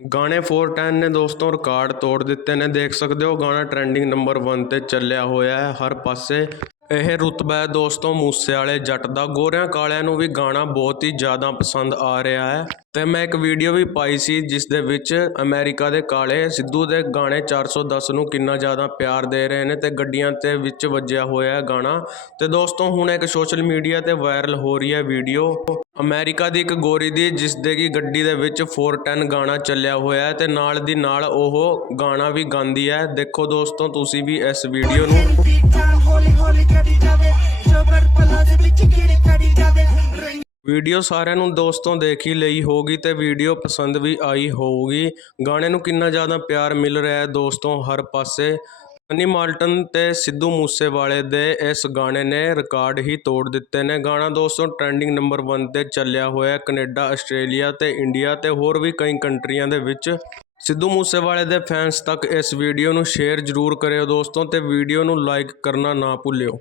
ਗਾਣੇ 410 ਨੇ ਦੋਸਤੋ ਰਿਕਾਰਡ ਤੋੜ ਦਿੱਤੇ ਨੇ। ਦੇਖ ਸਕਦੇ ਹੋ, ਗਾਣਾ ਟ੍ਰੈਂਡਿੰਗ ਨੰਬਰ 1 ਤੇ ਚੱਲਿਆ ਹੋਇਆ ਹੈ ਹਰ ਪਾਸੇ। ਇਹ ਰੁਤਬਾ ਹੈ ਦੋਸਤੋ ਮੂਸੇ ਵਾਲੇ ਜੱਟ ਦਾ। ਗੋਰਿਆਂ ਕਾਲਿਆਂ ਨੂੰ ਵੀ ਗਾਣਾ ਬਹੁਤ ਹੀ ਜ਼ਿਆਦਾ ਪਸੰਦ ਆ ਰਿਹਾ ਹੈ। ਤੇ ਮੈਂ ਇੱਕ ਵੀਡੀਓ ਵੀ ਪਾਈ ਸੀ, ਜਿਸ ਦੇ ਵਿੱਚ ਅਮਰੀਕਾ ਦੇ ਕਾਲੇ ਸਿੱਧੂ ਦੇ ਗਾਣੇ 410 ਨੂੰ ਕਿੰਨਾ ਜ਼ਿਆਦਾ ਪਿਆਰ ਦੇ ਰਹੇ ਨੇ ਤੇ ਗੱਡੀਆਂ ਤੇ ਵਿੱਚ ਵੱਜਿਆ ਹੋਇਆ ਹੈ ਗਾਣਾ। ਤੇ ਦੋਸਤੋ, ਹੁਣ ਇੱਕ ਸੋਸ਼ਲ ਮੀਡੀਆ ਤੇ ਵਾਇਰਲ ਹੋ ਰਹੀ ਹੈ ਵੀਡੀਓ ਅਮਰੀਕਾ ਦੀ ਇੱਕ ਗੋਰੀ ਦੀ ਜਿਸਦੇ ਕਿ ਗੱਡੀ ਦੇ ਵਿੱਚ 410 ਗਾਣਾ ਚੱਲਿਆ ਹੋਇਆ ਹੈ ਤੇ ਨਾਲ ਦੀ ਨਾਲ ਉਹ ਗਾਣਾ ਵੀ ਗਾਉਂਦੀ ਹੈ। ਦੇਖੋ ਦੋਸਤੋ, ਤੁਸੀਂ ਵੀ ਇਸ ਵੀਡੀਓ ਨੂੰ ਵੀਡੀਓ ਸਾਰਿਆਂ ਨੂੰ ਦੋਸਤੋ ਦੇਖ ਹੀ ਲਈ ਹੋਗੀ ਤੇ ਵੀਡੀਓ ਪਸੰਦ ਵੀ ਆਈ ਹੋਊਗੀ। ਗਾਣੇ ਨੂੰ ਕਿੰਨਾ ਜ਼ਿਆਦਾ ਪਿਆਰ ਮਿਲ ਰਿਹਾ ਹੈ ਦੋਸਤੋ, ਹਰ ਪਾਸੇ। ਸਨੀ ਮਾਲਟਨ ਤੇ ਸਿੱਧੂ ਮੂਸੇਵਾਲੇ ਦੇ ਇਸ ਗਾਣੇ ਨੇ ਰਿਕਾਰਡ ਹੀ ਤੋੜ ਦਿੱਤੇ ਨੇ। ਗਾਣਾ ਦੋਸਤੋ ਟ੍ਰੈਂਡਿੰਗ ਨੰਬਰ 1 ਤੇ ਚੱਲਿਆ ਹੋਇਆ ਹੈ। ਕੈਨੇਡਾ, ਆਸਟ੍ਰੇਲੀਆ ਤੇ ਇੰਡੀਆ ਤੇ ਹੋਰ ਵੀ ਕਈ ਕੰਟਰੀਆਂ ਦੇ ਵਿੱਚ। ਸਿੱਧੂ ਮੂਸੇਵਾਲੇ ਦੇ ਫੈਨਸ ਤੱਕ ਇਸ ਵੀਡੀਓ ਨੂੰ ਸ਼ੇਅਰ ਜ਼ਰੂਰ ਕਰਿਓ ਦੋਸਤੋ ਤੇ ਵੀਡੀਓ ਨੂੰ ਲਾਈਕ ਕਰਨਾ ਨਾ ਭੁੱਲਿਓ।